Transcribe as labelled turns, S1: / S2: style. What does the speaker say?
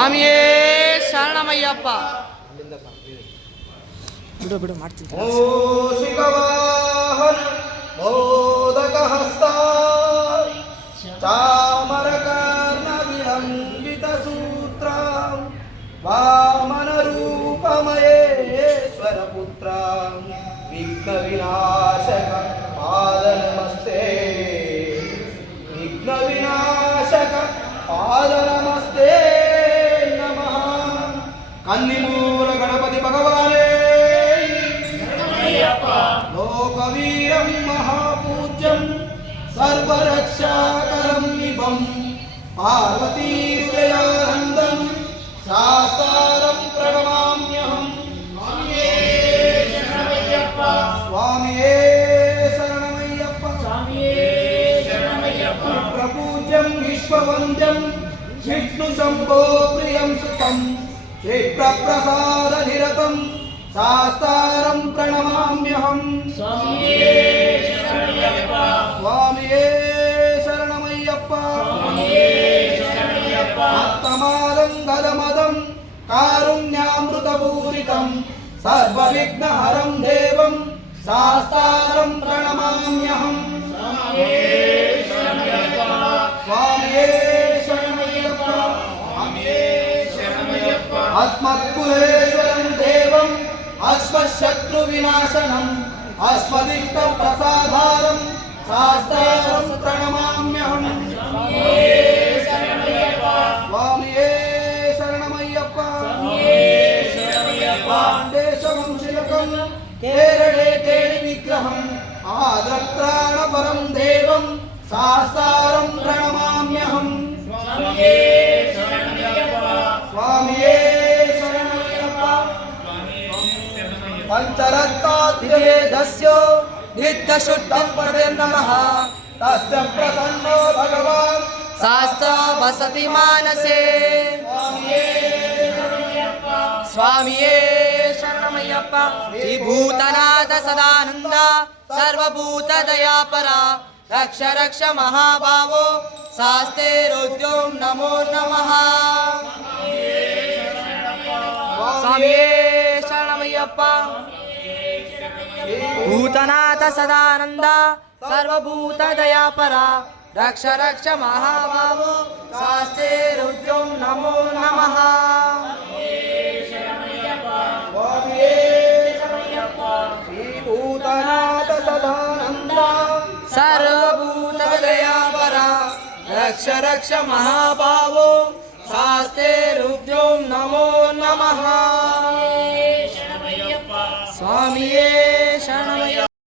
S1: ಸ್ವಾಮಿಯೇ ಶರಣಮಯ್ಯಪ್ಪ. ಬಿಡು ಬಿಡು ಮಾಡ್ತೀನಿ
S2: ಮೋದಕ ಹಸ್ತ ಚಾಮರಕರ್ಣ ವಿಳಂಬಿತ ಸೂತ್ರ ವಾಮನ ರೂಪಮಯೇಶ್ವರ ಪುತ್ರ ವಿಘ್ನ ವಿನಾಶ అన్ని మూల గణపతి భగవానే. లోకవీరం మహాపూజ్యం సర్వరక్షాకరం నిభం పార్వతీహృదయానందం శాస్త్రం ప్రణమామ్యహం. స్వామియే శరణమయ్యప్ప. ప్రపూజ్యం విశ్వవంద్యం విష్ణు సంభో ప్రియం సుతం. క్షేత్రప్రసాద నిరతం శాస్త్రం ప్రణమామ్యహం స్వామియే శరణమయ్యప్ప భక్తమాదం గదమదం కారుణ్యామృతపూరితం సర్వవిఘ్నహరం దేవం शत्रुविनाशनम् अस्मदिष्टप्रसाधारम् शास्तारम् प्रणमाम्यहम् स्वामिये शरणमय्यप्पा। देशवंशिलकम् केरळे तेणिविग्रहम् आदत्राणपरम् देवम् शास्तारम् पञ्चरक्तास्यो
S1: नित्यशुद्धं प्रदे नमः
S2: तस्य प्रसन्नो भगवान्।
S1: शास्त्र वसति मानसे। स्वामिये स्वामी एमयप्पा भूतनाद सदानन्दा परा। रक्ष रक्ष महाभावो। शास्ते रोद्यों नमो नमः। भूतनाथ सदानन्द सर्वभूतदयापरा रक्ष रक्ष महाभावो शास्ते रुद्रं नमो नमः
S2: श्रीभूतनाथ सदानन्द
S1: सर्वभूतदयापरा रक्ष रक्ष महाभावो शास्ते रुद्र